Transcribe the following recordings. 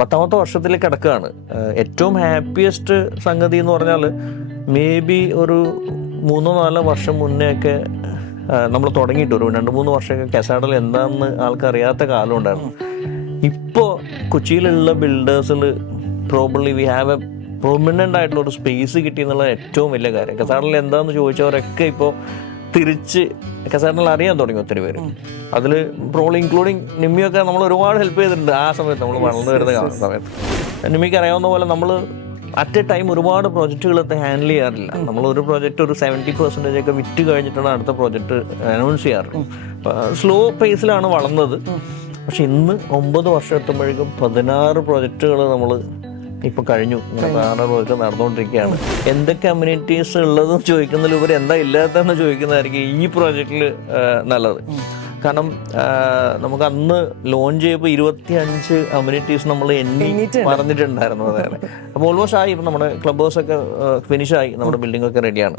10ാമത്തെ വർഷത്തിലേക്ക് കിടക്കുകയാണ്. ഏറ്റവും ഹാപ്പിയസ്റ്റ് സംഗതി എന്ന് പറഞ്ഞാൽ മേ ബി ഒരു 3-4 വർഷം മുന്നേ ഒക്കെ നമ്മൾ തുടങ്ങിയിട്ട് ഒരു 2-3 വർഷമൊക്കെ കസാഡൽ എന്താണെന്ന് ആൾക്കറിയാത്ത കാലം ഉണ്ടായിരുന്നു. ഇപ്പോൾ കൊച്ചിയിലുള്ള ബിൽഡേഴ്സിൽ probably we have a permanent ആയിട്ടുള്ള ഒരു സ്പേസ് കിട്ടി എന്നുള്ള ഏറ്റവും വലിയ കാര്യം. കസാഡൽ എന്താണെന്ന് ചോദിച്ചവരൊക്കെ ഇപ്പോൾ തിരിച്ച് കസാഡൽ അറിയാൻ തുടങ്ങി ഒത്തിരി പേര്. അതിൽ പ്രോബ്ലി ഇൻക്ലൂഡിങ് നിമ്മിയൊക്കെ നമ്മൾ ഒരുപാട് ഹെൽപ്പ് ചെയ്തിട്ടുണ്ട് ആ സമയത്ത്, നമ്മൾ വളർന്നു വരുന്ന സമയത്ത്. നിമ്മിക്ക് അറിയാവുന്ന പോലെ നമ്മൾ അറ്റ് എ ടൈം ഒരുപാട് പ്രോജക്റ്റുകൾ ഹാൻഡിൽ ചെയ്യാറില്ല. നമ്മൾ ഒരു പ്രോജക്റ്റ് ഒരു 70% ഒക്കെ വിറ്റ് കഴിഞ്ഞിട്ടാണ് അടുത്ത പ്രോജക്റ്റ് അനൗൺസ് ചെയ്യാറ്. സ്ലോ പേസിലാണ് വളർന്നത്. പക്ഷെ ഇന്ന് 9 വർഷം എത്തുമ്പോഴേക്കും 16 പ്രോജക്റ്റുകൾ നമ്മൾ ഇപ്പൊ കഴിഞ്ഞു. ഇങ്ങനെ 16 പ്രോജക്റ്റ് നടന്നുകൊണ്ടിരിക്കുകയാണ്. എന്തൊക്കെ കമ്മ്യൂണിറ്റീസ് ഉള്ളതെന്ന് ചോദിക്കുന്നതിലുപരി എന്താ ഇല്ലാത്തതെന്ന് ചോദിക്കുന്നതായിരിക്കും ഈ പ്രോജക്റ്റിൽ നല്ലത്. കാരണം നമുക്ക് അന്ന് ലോഞ്ച് ചെയ്യപ്പോൾ 25 കമ്മ്യൂണിറ്റീസ് നമ്മൾ പറഞ്ഞിട്ടുണ്ടായിരുന്നു. അതാണ് അപ്പോൾ ഓൾമോസ്റ്റ് ആയി. ഇപ്പം നമ്മുടെ ക്ലബ് ഹൗസ് ഒക്കെ ഫിനിഷായി, നമ്മുടെ ബിൽഡിംഗ് ഒക്കെ റെഡിയാണ്.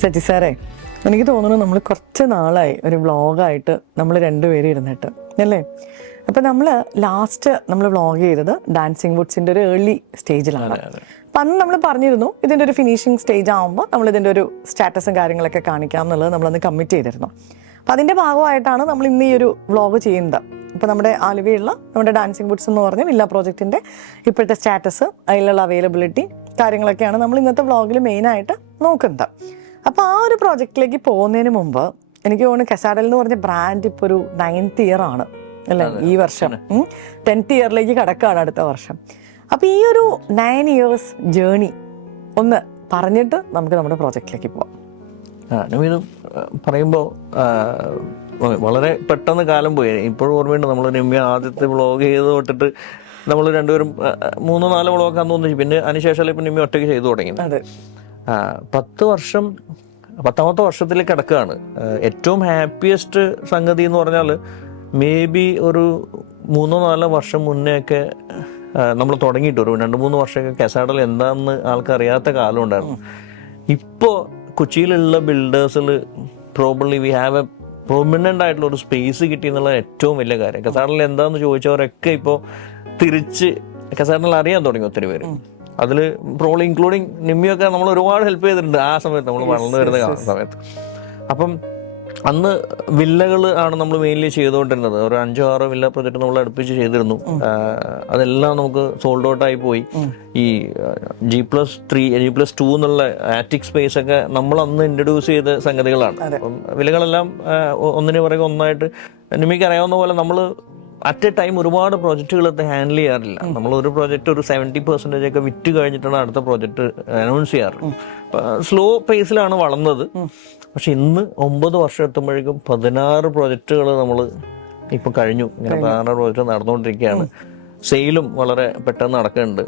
സജി സാറേ, എനിക്ക് തോന്നുന്നു നമ്മൾ കുറച്ച് നാളായി ഒരു വ്ളോഗായിട്ട് നമ്മൾ രണ്ടുപേരും ഇരുന്നിട്ട് അല്ലേ. അപ്പം നമ്മൾ ലാസ്റ്റ് വ്ളോഗ് ചെയ്തത് ഡാൻസിങ് വുഡ്സിൻ്റെ ഒരു ഏർലി സ്റ്റേജിലാണ്. അപ്പം അന്ന് നമ്മൾ പറഞ്ഞിരുന്നു ഇതിൻ്റെ ഒരു ഫിനിഷിങ് സ്റ്റേജ് ആകുമ്പോൾ നമ്മൾ ഇതിൻ്റെ ഒരു സ്റ്റാറ്റസും കാര്യങ്ങളൊക്കെ കാണിക്കാം എന്നുള്ളത് നമ്മളന്ന് കമ്മിറ്റ് ചെയ്തിരുന്നു. അപ്പം അതിൻ്റെ ഭാഗമായിട്ടാണ് നമ്മൾ ഇന്ന് ഈ ഒരു വ്ളോഗ് ചെയ്യുന്നത്. ഇപ്പം നമ്മുടെ ആലുവയുള്ള നമ്മുടെ ഡാൻസിങ് വുഡ്സ് എന്ന് പറഞ്ഞ വില്ല പ്രോജക്റ്റിൻ്റെ ഇപ്പോഴത്തെ സ്റ്റാറ്റസ്, അതിലുള്ള അവൈലബിലിറ്റി കാര്യങ്ങളൊക്കെയാണ് നമ്മൾ ഇന്നത്തെ വ്ളോഗിൽ മെയിനായിട്ട് നോക്കുന്നത്. അപ്പോൾ ആ ഒരു പ്രോജക്റ്റിലേക്ക് പോകുന്നതിന് മുമ്പ് എനിക്ക് തോന്നുന്നു കസാഡൽ എന്ന് പറഞ്ഞ ബ്രാൻഡ് ഇപ്പോൾ ഒരു 9th ഇയർ ആണ് അല്ലേ. ഈ വർഷം 10th ഇയറിലേക്ക് കടക്കുകയാണ് അടുത്ത വർഷം. അപ്പോൾ ഈ ഒരു 9 years ജേണി ഒന്ന് പറഞ്ഞിട്ട് നമുക്ക് നമ്മുടെ പ്രോജക്റ്റിലേക്ക് പോവാം. ഇത് പറയുമ്പോൾ വളരെ പെട്ടെന്ന് കാലം പോയി. ഇപ്പോഴും ഓർമ്മയുണ്ട്, നമ്മൾ നിമ്മി ആദ്യത്തെ വ്ളോഗ് ചെയ്ത് തൊട്ടിട്ട് നമ്മൾ രണ്ടുപേരും 3-4 വ്ളോഗാന്ന് തോന്നുന്നു. പിന്നെ അതിനുശേഷം ഇപ്പം നിമ്മി ഒറ്റയ്ക്ക് ചെയ്തു തുടങ്ങി. 10ാമത്തെ വർഷത്തിലേക്ക് കിടക്കുകയാണ്. ഏറ്റവും ഹാപ്പിയസ്റ്റ് സംഗതി എന്ന് പറഞ്ഞാൽ മേ ബി ഒരു 3-4 വർഷം മുന്നേ ഒക്കെ നമ്മൾ തുടങ്ങിയിട്ട് ഒരു 2-3 വർഷമൊക്കെ കസാഡൽ എന്താണെന്ന് ആൾക്കറിയാത്ത കാലം ഉണ്ടായിരുന്നു. ഇപ്പോൾ കൊച്ചിയിലുള്ള ബിൽഡേഴ്സിൽ probably we have a permanent ആയിട്ടുള്ള ഒരു സ്പേസ് കിട്ടി എന്നുള്ള ഏറ്റവും വലിയ കാര്യം. കസാഡൽ എന്താണെന്ന് ചോദിച്ചവരൊക്കെ ഇപ്പോൾ തിരിച്ച് കസാഡൽ അറിയാൻ തുടങ്ങി ഒത്തിരി പേര്. അതിൽ പ്രോബ്ലി ഇൻക്ലൂഡിങ് നിമ്മിയൊക്കെ നമ്മൾ ഒരുപാട് ഹെൽപ്പ് ചെയ്തിട്ടുണ്ട് ആ സമയത്ത്, നമ്മൾ വളർന്നു വരുന്ന സമയത്ത്. അപ്പം അന്ന് വില്ലകൾ ആണ് നമ്മൾ മെയിൻലി ചെയ്തുകൊണ്ടിരുന്നത്. ഒരു 5-6 വില്ല പ്രൊജക്ട് നമ്മൾ അടുപ്പിച്ച് ചെയ്തിരുന്നു. അതെല്ലാം നമുക്ക് സോൾഡ് ഔട്ട് ആയി പോയി. ഈ G+3 G+2 എന്നുള്ള ആറ്റിക് സ്പേസ് ഒക്കെ നമ്മൾ അന്ന് ഇൻട്രൊഡ്യൂസ് ചെയ്ത സംഗതികളാണ്. അപ്പം വില്ലകളെല്ലാം ഒന്നിനു പുറകെ ഒന്നായിട്ട് നിമ്മിക്ക് അറിയാവുന്ന പോലെ നമ്മൾ അറ്റ് എ ടൈം ഒരുപാട് പ്രോജക്റ്റുകൾ ഹാൻഡിൽ ചെയ്യാറില്ല. നമ്മൾ ഒരു പ്രോജക്റ്റ് ഒരു 70% ഒക്കെ വിറ്റ് കഴിഞ്ഞിട്ടാണ് അടുത്ത പ്രോജക്റ്റ് അനൗൺസ് ചെയ്യാറ്. സ്ലോ പേസിലാണ് വളർന്നത്. പക്ഷെ ഇന്ന് 9 വർഷം എത്തുമ്പോഴേക്കും 16 പ്രോജക്റ്റുകൾ നമ്മൾ ഇപ്പൊ കഴിഞ്ഞു. ഇങ്ങനെ 16 പ്രോജക്റ്റ് നടന്നുകൊണ്ടിരിക്കുകയാണ്. സെയിലും വളരെ പെട്ടെന്ന് നടക്കുന്നുണ്ട്.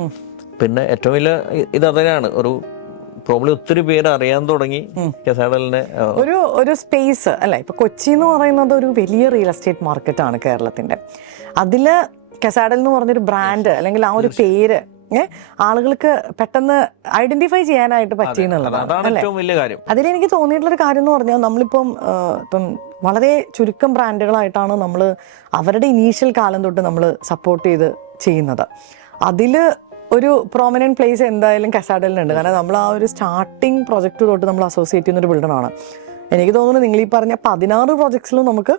പിന്നെ ഏറ്റവും വലിയ ഇത് തന്നെയാണ്, ഒരു പ്രോബ്ലം ഒത്തിരി പേര് അറിയാൻ തുടങ്ങി കസാഡലിനെ ഒരു സ്പേസ് അല്ലെ. ഇപ്പൊ കൊച്ചി എന്ന് പറയുന്നത് ഒരു വലിയ റിയൽ എസ്റ്റേറ്റ് മാർക്കറ്റ് ആണ് കേരളത്തിന്റെ. അതില് കസാഡൽ എന്ന് പറഞ്ഞൊരു ബ്രാൻഡ് അല്ലെങ്കിൽ ആ ഒരു പേര് ആളുകൾക്ക് പെട്ടെന്ന് ഐഡന്റിഫൈ ചെയ്യാനായിട്ട് പറ്റിയെന്നുള്ളതാണ്. അതിലെനിക്ക് തോന്നിയിട്ടുള്ളൊരു കാര്യം എന്ന് പറഞ്ഞാൽ നമ്മളിപ്പം വളരെ ചുരുക്കം ബ്രാൻഡുകളായിട്ടാണ് നമ്മൾ അവരുടെ ഇനീഷ്യൽ കാലം തൊട്ട് നമ്മൾ സപ്പോർട്ട് ചെയ്ത് ചെയ്യുന്നത്. അതില് ഒരു പ്രോമിനന്റ് പ്ലേസ് എന്തായാലും കസാഡലിനുണ്ട്. കാരണം നമ്മൾ ആ ഒരു സ്റ്റാർട്ടിങ് പ്രൊജക്ട് തൊട്ട് നമ്മൾ അസോസിയേറ്റ് ചെയ്യുന്ന ഒരു ബിൽഡറാണ്. എനിക്ക് തോന്നുന്നു നിങ്ങൾ ഈ പറഞ്ഞ 16 പ്രോജക്ട്സിലും നമുക്ക്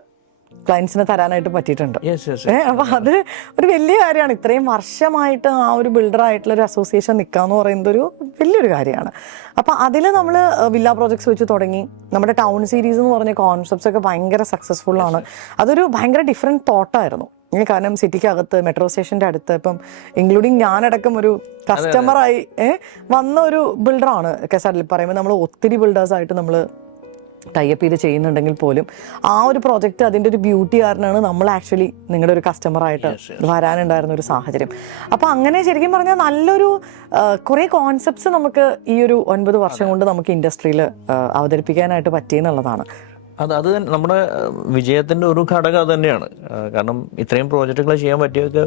ക്ലയൻസിനെ തരാനായിട്ട് പറ്റിയിട്ടുണ്ട്. അപ്പൊ അത് ഒരു വലിയ കാര്യമാണ്. ഇത്രയും വർഷമായിട്ട് ആ ഒരു ബിൽഡറായിട്ടുള്ള ഒരു അസോസിയേഷൻ നിൽക്കാന്ന് പറയുന്നത് ഒരു വലിയൊരു കാര്യമാണ്. അപ്പൊ അതിൽ നമ്മൾ വില്ല പ്രോജക്ട്സ് വെച്ച് തുടങ്ങി. നമ്മുടെ ടൗൺ സീരീസ് എന്ന് പറഞ്ഞ കോൺസെപ്റ്റ്സ് ഒക്കെ ഭയങ്കര സക്സസ്ഫുൾ ആണ്. അതൊരു ഭയങ്കര ഡിഫറെന്റ് തോട്ടായിരുന്നു. കാരണം സിറ്റിക്കകത്ത് മെട്രോ സ്റ്റേഷന്റെ അടുത്ത് ഇപ്പം ഇൻക്ലൂഡിങ് ഞാനടക്കം ഒരു കസ്റ്റമറായി വന്ന ഒരു ബിൽഡറാണ് കസാഡൽ. പറയുമ്പോൾ നമ്മൾ ഒത്തിരി ബിൽഡേഴ്സായിട്ട് നമ്മൾ ടൈപ്പ് ചെയ്ത് ചെയ്യുന്നുണ്ടെങ്കിൽ പോലും ആ ഒരു പ്രോജക്റ്റ് അതിൻ്റെ ഒരു ബ്യൂട്ടി കാരണമാണ് നമ്മൾ ആക്ച്വലി നിങ്ങളുടെ ഒരു കസ്റ്റമറായിട്ട് വരാനുണ്ടായിരുന്ന ഒരു സാഹചര്യം. അപ്പോൾ അങ്ങനെ ശരിക്കും പറഞ്ഞാൽ നല്ലൊരു കുറേ കോൺസെപ്റ്റ്സ് നമുക്ക് ഈ ഒരു 9 വർഷം കൊണ്ട് നമുക്ക് ഇൻഡസ്ട്രിയിൽ അവതരിപ്പിക്കാനായിട്ട് പറ്റിയെന്നുള്ളതാണ്. അത് നമ്മുടെ വിജയത്തിൻ്റെ ഒരു ഘടകം അത് തന്നെയാണ്. കാരണം ഇത്രയും പ്രോജക്റ്റുകൾ ചെയ്യാൻ പറ്റിയൊക്കെ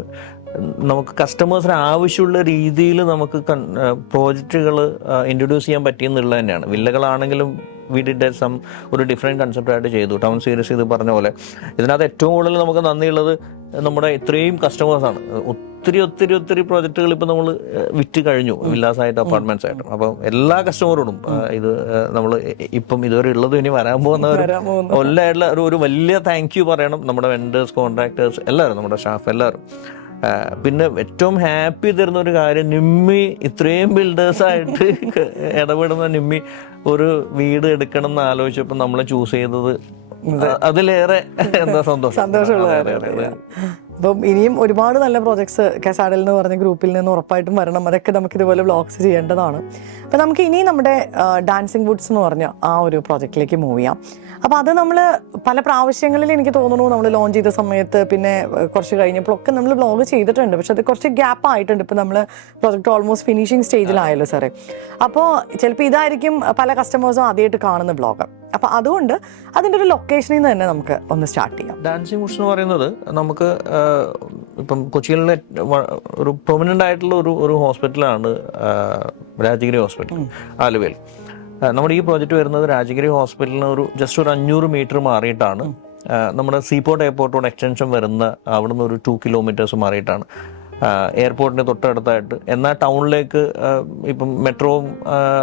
നമുക്ക് കസ്റ്റമേഴ്സിന് ആവശ്യമുള്ള രീതിയിൽ നമുക്ക് പ്രോജക്റ്റുകൾ ഇൻട്രൊഡ്യൂസ് ചെയ്യാൻ പറ്റിയെന്നുള്ളത് തന്നെയാണ്. വില്ലകളാണെങ്കിലും വി ഡിഡ് സം ഒരു ഡിഫറെൻറ്റ് കൺസെപ്റ്റായിട്ട് ചെയ്തു. ടൗൺ സീരീസ് ഇത് പറഞ്ഞ പോലെ ഇതിനകത്ത് ഏറ്റവും കൂടുതൽ നമുക്ക് നന്ദിയുള്ളത് നമ്മുടെ ഇത്രയും കസ്റ്റമേഴ്സാണ്. ഒത്തിരി പ്രോജക്റ്റുകൾ ഇപ്പം നമ്മൾ വിറ്റ് കഴിഞ്ഞു, വില്ലാസായിട്ട് അപ്പാർട്ട്മെന്റ്സ് ആയിട്ടും. അപ്പം എല്ലാ കസ്റ്റമറോടും ഇത് നമ്മൾ ഇപ്പം ഇതുവരെ ഉള്ളതും ഇനി വരാൻ പോകുന്നവർ എല്ലായിട്ടുള്ള ഒരു വലിയ താങ്ക് യു പറയണം. നമ്മുടെ വെൻഡേഴ്സ്, കോൺട്രാക്ടേഴ്സ് എല്ലാവരും, നമ്മുടെ സ്റ്റാഫ് എല്ലാവരും. പിന്നെ ഏറ്റവും ഹാപ്പി തരുന്ന ഒരു കാര്യം, നിമ്മി ഇത്രയും ബിൽഡേഴ്സായിട്ട് ഇടപെടുന്ന നിമ്മി ഒരു വീട് എടുക്കണം എന്ന് ആലോചിച്ചപ്പോൾ നമ്മളെ ചൂസ് ചെയ്തത് അതിലേറെ എന്താ സന്തോഷമുള്ള കാര്യം. അപ്പം ഇനിയും ഒരുപാട് നല്ല പ്രോജക്ട്സ് കസാഡൽ എന്ന് പറഞ്ഞ ഗ്രൂപ്പിൽ നിന്ന് ഉറപ്പായിട്ടും വരണം. അതൊക്കെ നമുക്ക് ഇതുപോലെ വ്ളോഗ്സ് ചെയ്യേണ്ടതാണ്. അപ്പം നമുക്ക് ഇനി നമ്മുടെ ഡാൻസിങ് വുഡ്സ് എന്ന് പറഞ്ഞ ആ ഒരു പ്രോജക്റ്റിലേക്ക് മൂവ് ചെയ്യാം. അപ്പോൾ അത് നമ്മൾ പല പ്രാവശ്യങ്ങളിൽ എനിക്ക് തോന്നുന്നു നമ്മൾ ലോഞ്ച് ചെയ്ത സമയത്ത് പിന്നെ കുറച്ച് കഴിഞ്ഞപ്പോഴൊക്കെ നമ്മൾ വ്ളോഗ് ചെയ്തിട്ടുണ്ട്. പക്ഷെ അത് കുറച്ച് ഗ്യാപ്പ് ആയിട്ടുണ്ട്. ഇപ്പം നമ്മൾ പ്രോജക്റ്റ് ഓൾമോസ്റ്റ് ഫിനിഷിംഗ് സ്റ്റേജിലായല്ലോ സാറേ. അപ്പോൾ ചിലപ്പോൾ ഇതായിരിക്കും പല കസ്റ്റമേഴ്സും ആദ്യമായിട്ട് കാണുന്ന വ്ളോഗ്. അപ്പോൾ അതുകൊണ്ട് അതിൻ്റെ ഒരു ലൊക്കേഷനിൽ നിന്ന് തന്നെ നമുക്ക് ഒന്ന് സ്റ്റാർട്ട് ചെയ്യാം. ഡാൻസിങ് വുഡ്സ് എന്ന് പറയുന്നത് നമുക്ക് ഇപ്പം കൊച്ചിയിലെ ഒരു പ്രൊമിനൻ്റ് ആയിട്ടുള്ള ഒരു ഹോസ്പിറ്റലാണ് രാജഗിരി ഹോസ്പിറ്റൽ, ആലുവയിൽ. നമ്മുടെ ഈ പ്രോജക്റ്റ് വരുന്നത് രാജഗിരി ഹോസ്പിറ്റലിന് ജസ്റ്റ് ഒരു 500 മീറ്റർ മാറിയിട്ടാണ്. നമ്മുടെ സീപോർട്ട് എയർപോർട്ടോട് എക്സ്റ്റൻഷൻ വരുന്ന അവിടുന്ന് ഒരു 2 കിലോമീറ്റേഴ്സ് മാറിയിട്ടാണ് എയർപോർട്ടിന് തൊട്ടടുത്തായിട്ട്. എന്നാൽ ടൗണിലേക്ക് ഇപ്പം മെട്രോവും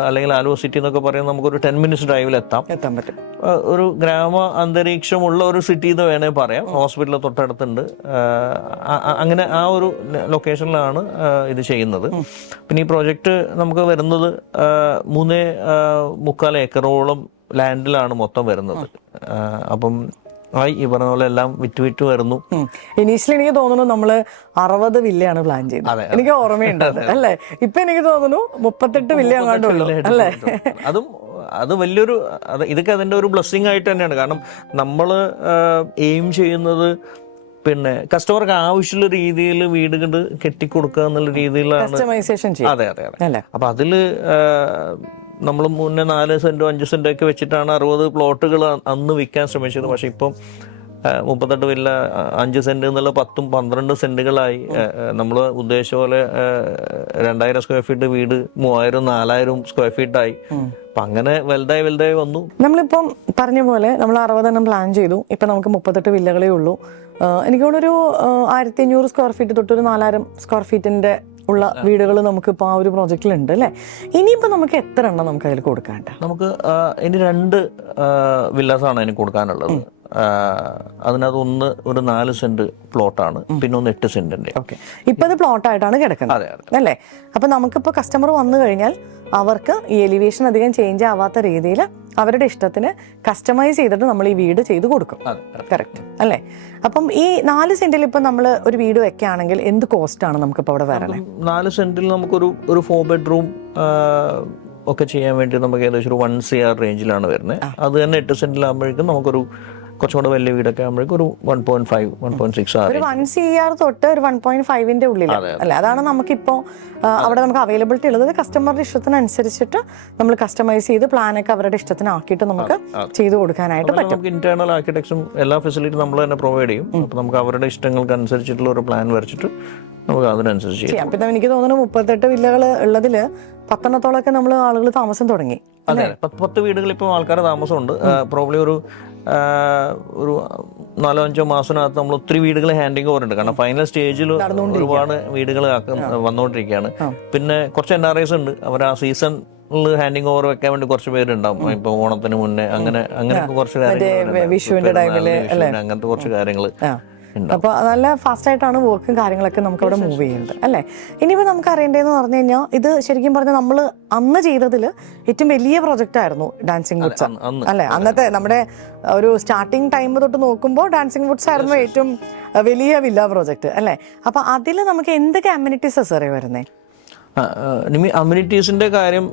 അല്ലെങ്കിൽ ആലുവ സിറ്റി എന്നൊക്കെ പറയുന്നത് നമുക്കൊരു 10 മിനിറ്റ്സ് ഡ്രൈവിൽ എത്താൻ പറ്റും. ഒരു ഗ്രാമ അന്തരീക്ഷമുള്ള ഒരു സിറ്റി എന്ന് വേണേൽ പറയാം. ഹോസ്പിറ്റൽ തൊട്ടടുത്തുണ്ട്. അങ്ങനെ ആ ഒരു ലൊക്കേഷനിലാണ് ഇത് ചെയ്യുന്നത്. പിന്നെ ഈ പ്രോജക്റ്റ് നമുക്ക് വരുന്നത് 3.25 ഏക്കറോളം ലാൻഡിലാണ് മൊത്തം വരുന്നത്. അപ്പം ഈ പറഞ്ഞ പോലെ എല്ലാം വിറ്റ് വരുന്നു. ഇനീഷ്യലി എനിക്ക് തോന്നുന്നു നമ്മള് 60 വില്ലയാണ് പ്ലാൻ ചെയ്തത്. എനിക്ക് ഓർമ്മയുണ്ട് അല്ലേ? ഇപ്പൊ എനിക്ക് തോന്നുന്നു 38 വില്ല അങ്ങാണ്ടുള്ളൂ അല്ലേ? അത് വലിയൊരു ഇതൊക്കെ അതിന്റെ ഒരു ബ്ലെസ്സിങ് ആയിട്ട് തന്നെയാണ്. കാരണം നമ്മൾ എയിം ചെയ്യുന്നത് പിന്നെ കസ്റ്റമർക്ക് ആവശ്യമുള്ള രീതിയിൽ വീട് കണ്ട് കെട്ടിക്കൊടുക്കുക എന്നുള്ള രീതിയിലാണ്. അതെ. അപ്പൊ അതില് നമ്മൾ മുന്നേ 4 സെന്റോ 5 സെന്റോ ഒക്കെ വെച്ചിട്ടാണ് 60 പ്ലോട്ടുകൾ അന്ന് വിൽക്കാൻ ശ്രമിച്ചത്. പക്ഷെ ഇപ്പം 38 വില്ല 5 സെന്റ് എന്നുള്ള 10-12 സെന്റുകളായി. നമ്മൾ ഉദ്ദേശിച്ച പോലെ 2000 സ്ക്വയർ ഫീറ്റ് വീട് 3000-4000 സ്ക്വയർ ഫീറ്റായി. അപ്പൊ അങ്ങനെ വലുതായി വന്നു. നമ്മളിപ്പം പറഞ്ഞ പോലെ നമ്മൾ 60 പ്ലാൻ ചെയ്തു. ഇപ്പൊ നമുക്ക് 38 വില്ലകളേ ഉള്ളൂ. എനിക്ക് തോന്നുന്നൊരു 1500 സ്ക്വയർ ഫീറ്റ് തൊട്ടൊരു 4000 സ്ക്വയർ ഫീറ്റിന്റെ ഉള്ള വീടുകൾ നമുക്ക് ഇപ്പോൾ ആ ഒരു പ്രോജക്റ്റിലുണ്ട് അല്ലേ? ഇനിയിപ്പോൾ നമുക്ക് എത്ര എണ്ണം നമുക്ക് അതിൽ കൊടുക്കാനുണ്ട്? നമുക്ക് ഇനി 2 വില്ലാസാണ് അതിന് കൊടുക്കാനുള്ളത്. അതിനകത്ത് ഒന്ന് ഒരു 4 സെന്റ് പ്ലോട്ടാണ്, പിന്നെ ഒന്ന് 8 സെന്റിന്റെ. ഓക്കെ, ഇപ്പൊ അത് പ്ലോട്ടായിട്ടാണ് കിടക്കുന്നത് അല്ലേ? അപ്പൊ നമുക്കിപ്പോൾ കസ്റ്റമർ വന്നു കഴിഞ്ഞാൽ അവർക്ക് ഈ എലിവേഷൻ അധികം ചേഞ്ച് ആവാത്ത രീതിയിൽ അവരുടെ ഇഷ്ടത്തിന് കസ്റ്റമൈസ് ചെയ്തിട്ട് നമ്മൾ ഈ വീട് ചെയ്ത് കൊടുക്കും. കറക്റ്റ് അല്ലേ? അപ്പം ഈ 4 സെന്റിൽ ഇപ്പൊ നമ്മൾ ഒരു വീട് വെക്കുകയാണെങ്കിൽ എന്ത് കോസ്റ്റ് ആണ് നമുക്കിപ്പോൾ അവിടെ വരണേ? 4 സെന്റിൽ നമുക്കൊരു 4 ബെഡ്റൂം ഒക്കെ ചെയ്യാൻ വേണ്ടി നമുക്ക് ഏകദേശം ഒരു 1 CR റേഞ്ചിലാണ് വരുന്നത്. അത് തന്നെ 8 സെന്റിലാകുമ്പോഴേക്കും നമുക്കൊരു കുറച്ചുകൂടെ വലിയ വീടൊക്കെ ആകുമ്പോഴേക്കും ഒരു 1.5-1.6 ഒരു 1 CR തൊട്ട് ഒരു 1.5ന്റെ ഉള്ളിൽ അല്ലെ? അതാണ് നമുക്കിപ്പോ അവിടെ നമുക്ക് അവൈലബിലിറ്റി ഉള്ളത്. കസ്റ്റമറുടെ ഇഷ്ടത്തിനനുസരിച്ചിട്ട് നമ്മൾ കസ്റ്റമൈസ് ചെയ്ത് പ്ലാനൊക്കെ അവരുടെ ഇഷ്ടത്തിനാക്കിയിട്ട് നമുക്ക് ചെയ്തു കൊടുക്കാനായിട്ട് പറ്റും. നമുക്ക് ഇന്റേണൽ ആർക്കിടെക്ട്സും എല്ലാ ഫെസിലിറ്റിയും നമ്മൾ തന്നെ പ്രൊവൈഡ് ചെയ്യും. അപ്പൊ നമുക്ക് അവരുടെ ഇഷ്ടങ്ങൾക്ക് അനുസരിച്ചിട്ടുള്ള ഒരു പ്ലാൻ വരച്ചിട്ട് നമുക്ക് അതിനനുസരിച്ച് ചെയ്യാം. പിന്നെ എനിക്ക് തോന്നുന്നു 38 വില്ലകൾ ഉള്ളതില് 10 നമ്മൾ ആളുകൾ താമസം തുടങ്ങി. അതെ, 10 വീടുകൾ ഇപ്പോൾ ആൾക്കാരുടെ താമസമുണ്ട്. പ്രോബ്ലി ഒരു 4-5 മാസത്തിനകത്ത് നമ്മൾ ഒത്തിരി വീടുകൾ ഹാൻഡിങ് ഓവർ ഉണ്ട്. കാരണം ഫൈനൽ സ്റ്റേജിൽ ഒരുപാട് വീടുകൾ വന്നുകൊണ്ടിരിക്കുകയാണ്. പിന്നെ കുറച്ച് NRIs ഉണ്ട്. അവർ ആ സീസണിൽ ഹാൻഡിങ് ഓവർ വെക്കാൻ വേണ്ടി കുറച്ച് പേരുണ്ടാവും. ഇപ്പൊ ഓണത്തിന് മുന്നേ അങ്ങനെ കുറച്ച് കാര്യങ്ങൾ, അങ്ങനത്തെ കുറച്ച് കാര്യങ്ങൾ. അപ്പോൾ നല്ല ഫാസ്റ്റ് ആയിട്ടാണ് വർക്കും കാര്യങ്ങളൊക്കെ നമുക്ക് അവിടെ മൂവ് ചെയ്യുന്നത് അല്ലേ? ഇനിയിപ്പോൾ നമുക്ക് അറിയേണ്ടതെന്ന് പറഞ്ഞു കഴിഞ്ഞാൽ ഇത് ശരിക്കും പറഞ്ഞാൽ നമ്മൾ അന്ന് ചെയ്തതിൽ ഏറ്റവും വലിയ പ്രൊജക്റ്റ് ആയിരുന്നു ഡാൻസിങ് വുഡ്സ് അല്ലേ? അന്നത്തെ നമ്മുടെ ഒരു സ്റ്റാർട്ടിങ് ടൈം തൊട്ട് നോക്കുമ്പോൾ ഡാൻസിങ് വുഡ്സ് ആയിരുന്നു ഏറ്റവും വലിയ വില്ല പ്രോജക്റ്റ് അല്ലേ? അപ്പോൾ അതിൽ നമുക്ക് എന്തൊക്കെ അമ്യൂണിറ്റീസ് സാറേ വരുന്നേ? നിമി, അമ്യൂണിറ്റീസിന്റെ കാര്യം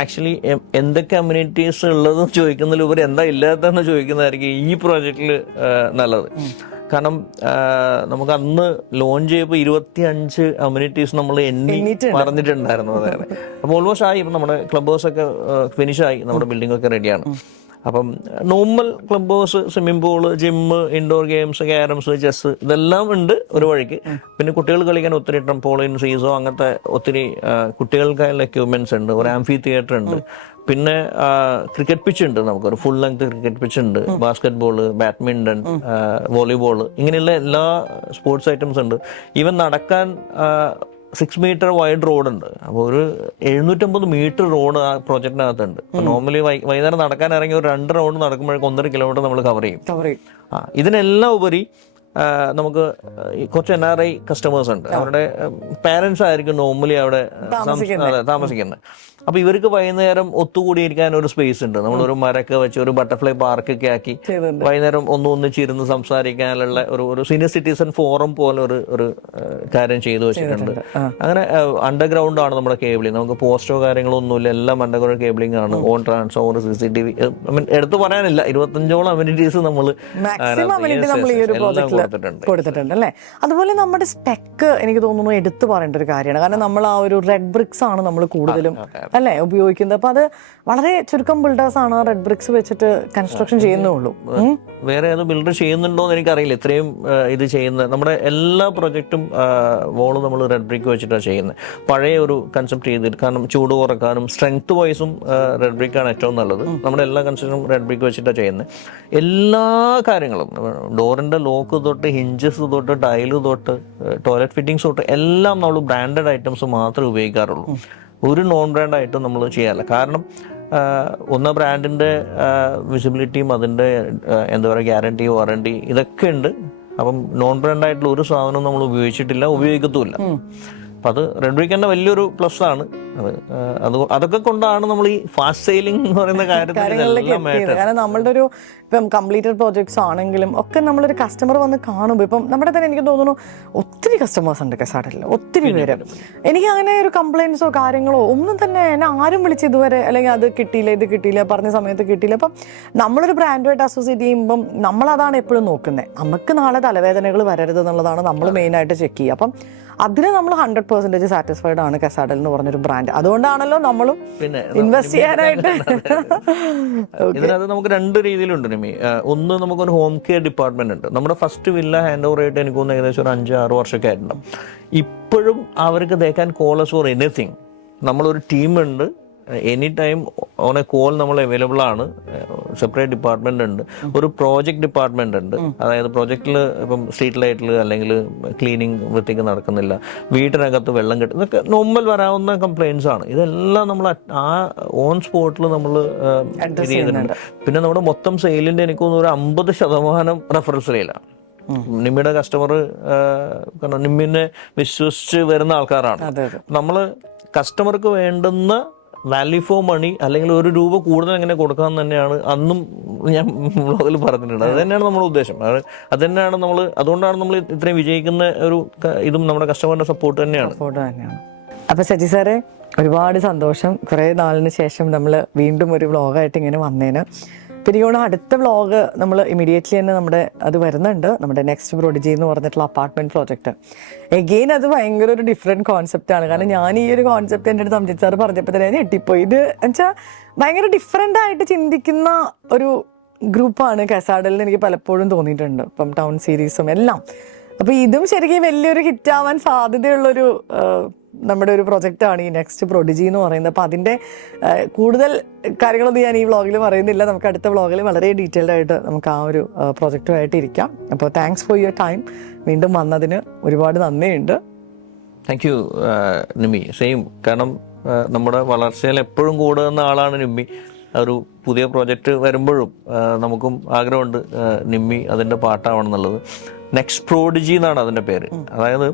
ആക്ച്വലി എന്തൊക്കെ അമ്യൂണിറ്റീസ് ഉള്ളതെന്ന് ചോദിക്കുന്നതിലുപരി എന്താ ഇല്ലാത്തതെന്ന് ചോദിക്കുന്നതായിരിക്കും ഈ പ്രോജക്റ്റിൽ നല്ലത്. കാരണം നമുക്ക് അന്ന് ലോഞ്ച് ചെയ്തപ്പോൾ 25 അമ്യൂണിറ്റീസ് നമ്മൾ എണ്ണി പറഞ്ഞിട്ടുണ്ടായിരുന്നു. അതെ. അപ്പോൾ ഓൾമോസ്റ്റ് ആയി. ഇപ്പം നമ്മുടെ ക്ലബ് ഹൗസ് ഒക്കെ ഫിനിഷ് ആയി, നമ്മുടെ ബിൽഡിംഗ് ഒക്കെ റെഡിയാണ്. അപ്പം normal clubhouse, swimming pool, gym, indoor games, carroms, chess, ഇതെല്ലാം ഉണ്ട് ഒരു വഴിക്ക്. പിന്നെ കുട്ടികൾ കളിക്കാൻ ഒത്തിരി ട്രംപോളിൻ, സീസോ, അങ്ങനത്തെ ഒത്തിരി കുട്ടികൾക്കായുള്ള എക്യുപ്മെന്റ്സ് ഉണ്ട്. ഒരു ആംഫി തിയേറ്റർ ഉണ്ട്. പിന്നെ ക്രിക്കറ്റ് പിച്ച് ഉണ്ട്, നമുക്കൊരു ഫുൾ ലെങ്ത് ക്രിക്കറ്റ് പിച്ച് ഉണ്ട്. ബാസ്കറ്റ് ബോള്, ബാഡ്മിന്റൺ, വോളിബോൾ, ഇങ്ങനെയുള്ള എല്ലാ സ്പോർട്സ് ഐറ്റംസ് ഉണ്ട്. ഈവൻ നടക്കാൻ 6 മീറ്റർ വൈഡ് റോഡുണ്ട്. അപ്പോൾ ഒരു 750 മീറ്റർ റോഡ് ആ പ്രോജക്റ്റിനകത്തുണ്ട്. നോർമലി വൈകുന്നേരം നടക്കാൻ ഇറങ്ങി ഒരു 2 റൗണ്ട് നടക്കുമ്പോഴേക്കും 1.5 കിലോമീറ്റർ നമ്മൾ കവർ ചെയ്യും. ഇതിനെല്ലാം ഉപരി നമുക്ക് കുറച്ച് NRI കസ്റ്റമേഴ്സ് ഉണ്ട്. അവരുടെ പാരന്റ്സ് ആയിരിക്കും നോർമലി അവിടെ താമസിക്കുന്നത്. അപ്പൊ ഇവർക്ക് വൈകുന്നേരം ഒത്തുകൂടിയിരിക്കാൻ ഒരു സ്പേസ് ഉണ്ട്. നമ്മളൊരു മരമൊക്കെ വെച്ച് ഒരു ബട്ടർഫ്ലൈ പാർക്കൊക്കെ ആക്കി വൈകുന്നേരം ഒന്നിച്ചിരുന്ന് സംസാരിക്കാനുള്ള ഒരു സീനിയർ സിറ്റിസൺ ഫോറം പോലെ ഒരു കാര്യം ചെയ്തു വെച്ചിട്ടുണ്ട്. അങ്ങനെ അണ്ടർഗ്രൗണ്ട് ആണ് നമ്മുടെ കേബിളിംഗ്. നമുക്ക് പോസ്റ്റോ കാര്യങ്ങളോ ഒന്നുമില്ല, എല്ലാം അണ്ടർഗ്രൗണ്ട് കേബിളിംഗ് ആണ്. ഓൺ ട്രാൻസ്ഫോമർ, CCTV, എടുത്തു പറയാനില്ല, 25ഓളം അമ്യൂണിറ്റീസ് നമ്മൾ കൊടുത്തിട്ടുണ്ട് അല്ലേ. അതുപോലെ നമ്മുടെ സ്പെക്ക് എനിക്ക് തോന്നുന്നു എടുത്തു പറയേണ്ട ഒരു കാര്യമാണ്. കാരണം നമ്മൾ ആ ഒരു റെഡ് ബ്രിക്സ് ആണ് നമ്മൾ കൂടുതലും അല്ലേ ഉപയോഗിക്കുന്നത്. അപ്പൊ അത് വളരെ ചുരുക്കം ബിൽഡേഴ്സ് ആണ് റെഡ് ബ്രിക്സ് വെച്ചിട്ട് കൺസ്ട്രക്ഷൻ ചെയ്യുന്നുള്ളൂ. വേറെ ഏത് ബിൽഡർ ചെയ്യുന്നുണ്ടോ എന്ന് എനിക്കറിയില്ല. ഇത്രയും ഇത് ചെയ്യുന്നത് നമ്മുടെ എല്ലാ പ്രൊജക്റ്റും വോള് നമ്മൾ റെഡ് ബ്രിക്ക് വെച്ചിട്ടാണ് ചെയ്യുന്നത്. പഴയ ഒരു കൺസെപ്റ്റ് ചെയ്തിട്ട്, കാരണം ചൂട് കുറക്കാനും സ്ട്രെങ്ത് വൈസും റെഡ് ബ്രിക്കാണ് ഏറ്റവും നല്ലത്. നമ്മുടെ എല്ലാ കൺസ്ട്രക്ഷനും റെഡ് ബ്രിക്ക് വെച്ചിട്ടാണ് ചെയ്യുന്നത്. എല്ലാ കാര്യങ്ങളും ഡോറിന്റെ ലോക്ക് തൊട്ട് ഹിഞ്ചസ് തൊട്ട് ടൈല് തൊട്ട് ടോയ്ലറ്റ് ഫിറ്റിംഗ്സ് തൊട്ട് എല്ലാം നമ്മൾ ബ്രാൻഡഡ് ഐറ്റംസ് മാത്രമേ ഉപയോഗിക്കാറുള്ളൂ. ഒരു നോൺ ബ്രാൻഡ് ആയിട്ടും നമ്മൾ ചെയ്യാറില്ല. കാരണം ഒന്ന് ബ്രാൻഡിൻ്റെ വിസിബിലിറ്റിയും അതിൻ്റെ എന്താ പറയുക ഗ്യാരണ്ടി, വാറണ്ടി ഇതൊക്കെ ഉണ്ട്. അപ്പം നോൺ ബ്രാൻഡ് ആയിട്ടുള്ള ഒരു സാധനവും നമ്മൾ ഉപയോഗിച്ചിട്ടില്ല, ഉപയോഗിക്കത്തുമില്ല. അപ്പം അത് റെഡ് ബ്രിക്ക് തന്നെ വലിയൊരു പ്ലസ് ആണ്. അതൊക്കെ കൊണ്ടാണ് നമ്മൾ ഈ ഫാസ്റ്റ് സെയിലിംഗ് എന്ന് പറയുന്ന കാര്യത്തിലേക്ക് എത്തിയത്. കാരണം നമ്മളുടെ ഒരു ഇപ്പം കംപ്ലീറ്റഡ് പ്രോജക്ട്സ് ആണെങ്കിലും ഒക്കെ നമ്മളൊരു കസ്റ്റമർ വന്ന് കാണുമ്പോൾ, ഇപ്പം നമ്മുടെ തന്നെ എനിക്ക് തോന്നുന്നു ഒത്തിരി കസ്റ്റമേഴ്സ് ഉണ്ട് കസാഡിൽ, ഒത്തിരി പേര്. എനിക്ക് അങ്ങനെ ഒരു കംപ്ലയിൻസോ കാര്യങ്ങളോ ഒന്നും തന്നെ എന്നെ ആരും വിളിച്ച് ഇതുവരെ, അല്ലെങ്കിൽ അത് കിട്ടിയില്ല, ഇത് കിട്ടിയില്ല, പറഞ്ഞ സമയത്ത് കിട്ടിയില്ല. അപ്പം നമ്മളൊരു ബ്രാൻഡുമായിട്ട് അസോസിയേറ്റ് ചെയ്യുമ്പം നമ്മളതാണ് എപ്പോഴും നോക്കുന്നത്. നമുക്ക് നാളെ തലവേദനകൾ വരരുത് എന്നുള്ളതാണ് നമ്മൾ മെയിനായിട്ട് ചെക്ക് ചെയ്യുക. അപ്പം അതിന് നമ്മൾ 100% സാറ്റിസ്ഫൈഡ് ആണ് കസാഡൽ എന്ന് പറഞ്ഞൊരു ബ്രാൻഡ്. അതുകൊണ്ടാണല്ലോ നമ്മളും ഇൻവെസ്റ്റ് ചെയ്യാനായിട്ട്. ഇതിനകത്ത് നമുക്ക് 2 രീതിയിലുണ്ട് നിമി. ഒന്ന്, നമുക്കൊരു ഹോം കെയർ ഡിപ്പാർട്ട്മെന്റ് ഉണ്ട്. നമ്മുടെ ഫസ്റ്റ് വില്ല ഹാൻഡ് ഓവർ ആയിട്ട് എനിക്ക് തോന്നുന്നു ഏകദേശം ഒരു 5-6 വർഷമൊക്കെ ആയിട്ടുണ്ടാവും. ഇപ്പോഴും അവർക്ക് they can call us for anything. നമ്മളൊരു ടീമുണ്ട്, any time on a call നമ്മൾ അവൈലബിൾ ആണ്. സെപ്പറേറ്റ് ഡിപ്പാർട്ട്മെന്റ് ഉണ്ട്. ഒരു പ്രോജക്ട് ഡിപ്പാർട്ട്മെന്റ് ഉണ്ട്. അതായത് പ്രോജക്റ്റിൽ ഇപ്പം സ്ട്രീറ്റ് ലൈറ്റിൽ അല്ലെങ്കിൽ ക്ലീനിങ് വൃത്തിക്ക് നടക്കുന്നില്ല, വീട്ടിനകത്ത് വെള്ളം കെട്ടും, ഇതൊക്കെ നോർമൽ വരാവുന്ന കംപ്ലയിൻസ് ആണ്. ഇതെല്ലാം നമ്മൾ ആ ഓൺ സ്പോട്ടിൽ നമ്മൾ ഇത് ചെയ്തിട്ടുണ്ട്. പിന്നെ നമ്മുടെ മൊത്തം സെയിലിന്റെ എനിക്ക് തോന്നുന്നു ഒരു 50% റെഫറൽ സെയിലാണ്. നിമ്മിയുടെ കസ്റ്റമർ കാരണം നിമ്മിനെ വിശ്വസിച്ച് വരുന്ന ആൾക്കാരാണ്. നമ്മൾ കസ്റ്റമർക്ക് വേണ്ടുന്ന വാല്യൂ ഫോർ മണി, അല്ലെങ്കിൽ ഒരു രൂപ കൂടുതൽ എങ്ങനെ കൊടുക്കാമെന്ന് തന്നെയാണ് അന്നും ഞാൻ വ്ളോഗിൽ പറഞ്ഞിട്ടുണ്ട്. അത് തന്നെയാണ് നമ്മുടെ ഉദ്ദേശം. അത് തന്നെയാണ് നമ്മൾ, അതുകൊണ്ടാണ് നമ്മൾ ഇത്രയും വിജയിക്കുന്ന ഒരു ഇതും നമ്മുടെ കസ്റ്റമറിന്റെ സപ്പോർട്ട് തന്നെയാണ്. അപ്പൊ സജി സാറേ, ഒരുപാട് സന്തോഷം. കുറെ നാളിന് ശേഷം നമ്മൾ വീണ്ടും ഒരു വ്ളോഗായിട്ട് ഇങ്ങനെ വന്നേന്. പിന്നെ അടുത്ത വ്ളോഗ് നമ്മൾ ഇമീഡിയറ്റ്ലി തന്നെ നമ്മുടെ അത് വരുന്നുണ്ട്, നമ്മുടെ നെക്സ്റ്റ് പ്രോഡിജി എന്ന് പറഞ്ഞിട്ടുള്ള അപ്പാർട്ട്മെന്റ് പ്രോജക്റ്റ്. എഗെയിൻ അത് ഭയങ്കര ഒരു ഡിഫറെന്റ് കോൺസെപ്റ്റ് ആണ്. കാരണം ഞാൻ ഈ ഒരു കോൺസെപ്റ്റ് എൻ്റെ അടുത്ത് അംജിത് സാർ പറഞ്ഞപ്പോൾ തന്നെ ഞെട്ടിപ്പോയി. ഇത് വെച്ചാൽ ഭയങ്കര ഡിഫറെന്റ് ആയിട്ട് ചിന്തിക്കുന്ന ഒരു ഗ്രൂപ്പാണ് കസാഡലിന് എനിക്ക് പലപ്പോഴും തോന്നിയിട്ടുണ്ട്. ഇപ്പം ടൗൺ സീരീസും എല്ലാം. അപ്പൊ ഇതും ശരിക്കും വലിയൊരു ഹിറ്റ് ആവാൻ സാധ്യതയുള്ളൊരു നമ്മുടെ ഒരു പ്രൊജക്റ്റാണ് ഈ നെക്സ്റ്റ് പ്രോഡിജി എന്ന് പറയുന്നത്. അപ്പോൾ അതിൻ്റെ കൂടുതൽ കാര്യങ്ങളൊന്നും ഞാൻ ഈ വ്ളോഗിൽ പറയുന്നില്ല. നമുക്ക് അടുത്ത വ്ളോഗിൽ വളരെ ഡീറ്റെയിൽഡ് ആയിട്ട് നമുക്ക് ആ ഒരു പ്രൊജക്റ്റുമായിട്ട് ഇരിക്കാം. അപ്പോൾ താങ്ക്സ് ഫോർ യുവർ ടൈം. വീണ്ടും വന്നതിന് ഒരുപാട് നന്ദിയുണ്ട്. Thank you Nimmi. സെയിം. കാരണം നമ്മുടെ വളർച്ചയിൽ എപ്പോഴും കൂടുന്ന ആളാണ് നിമ്മി. ഒരു പുതിയ പ്രോജക്റ്റ് വരുമ്പോഴും നമുക്കും ആഗ്രഹമുണ്ട് നിമ്മി അതിൻ്റെ പാട്ടാവണം എന്നുള്ളത്. നെക്സ്റ്റ് പ്രോഡിജി എന്നാണ് അതിന്റെ പേര്. അതായത്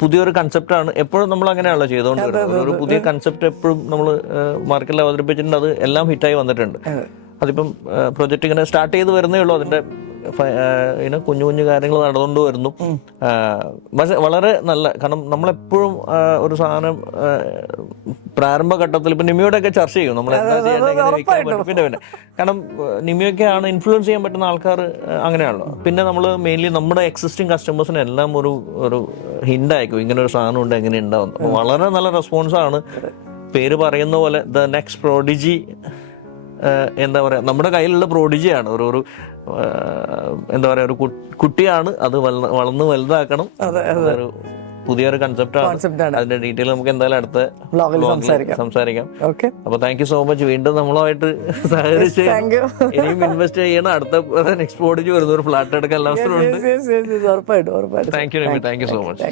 പുതിയൊരു കൺസെപ്റ്റാണ്. എപ്പോഴും നമ്മൾ അങ്ങനെയാണല്ലോ ചെയ്തുകൊണ്ട് വരുന്നത്. ഒരു പുതിയ കൺസെപ്റ്റ് എപ്പോഴും നമ്മൾ മാർക്കറ്റിൽ അവതരിപ്പിച്ചിട്ടുണ്ട്. അത് എല്ലാം ഹിറ്റായി വന്നിട്ടുണ്ട്. അതിപ്പം പ്രൊജക്റ്റ് ഇങ്ങനെ സ്റ്റാർട്ട് ചെയ്ത് വരുന്നേ ഉള്ളൂ. അതിന്റെ കുഞ്ഞു കുഞ്ഞു കാര്യങ്ങൾ നടന്നുകൊണ്ട് വരുന്നു. പക്ഷെ വളരെ നല്ല, കാരണം നമ്മളെപ്പോഴും ഒരു സാധനം പ്രാരംഭഘട്ടത്തിൽ ഇപ്പൊ നിമിയുടെ ഒക്കെ ചർച്ച ചെയ്യും നമ്മൾ എന്താ ചെയ്യേണ്ടത്, എങ്ങനെ വിൽക്കാൻ പറ്റും. പിന്നെ കാരണം നിമിയൊക്കെയാണ് ഇൻഫ്ലുവൻസ് ചെയ്യാൻ പറ്റുന്ന ആൾക്കാർ അങ്ങനെയാണല്ലോ. പിന്നെ നമ്മൾ മെയിൻലി നമ്മുടെ എക്സിസ്റ്റിംഗ് കസ്റ്റമേഴ്സിന് എല്ലാം ഒരു ഹിന്റ് അയക്കും ഇങ്ങനെ ഒരു സാധനം ഉണ്ട്, എങ്ങനെ ഉണ്ടാവും. അപ്പൊ വളരെ നല്ല റെസ്പോൺസാണ്. പേര് പറയുന്ന പോലെ ദ നെക്സ്റ്റ് പ്രോഡിജി, എന്താ പറയാ, നമ്മുടെ കയ്യിലുള്ള പ്രോഡിജിയാണ്. ഒരു എന്താ പറയാ, ഒരു കുട്ടിയാണ്, അത് വളർന്ന് വലുതാക്കണം. ഒരു പുതിയൊരു കൺസെപ്റ്റാണ്. അതിന്റെ ഡീറ്റെയിൽ നമുക്ക് എന്തായാലും അടുത്ത സംസാരിക്കാം. അപ്പൊ താങ്ക് യു സോ മച്ച്. വീണ്ടും നമ്മളുമായിട്ട് സഹകരിച്ച് ഇനിയും ഇൻവെസ്റ്റ് ചെയ്യണം. അടുത്ത നെക്സ്റ്റ് പ്രോഡിജി വരുന്ന ഒരു ഫ്ലാറ്റ് എടുക്കാൻ എല്ലാ അവസരമുണ്ട്. Thank you so much.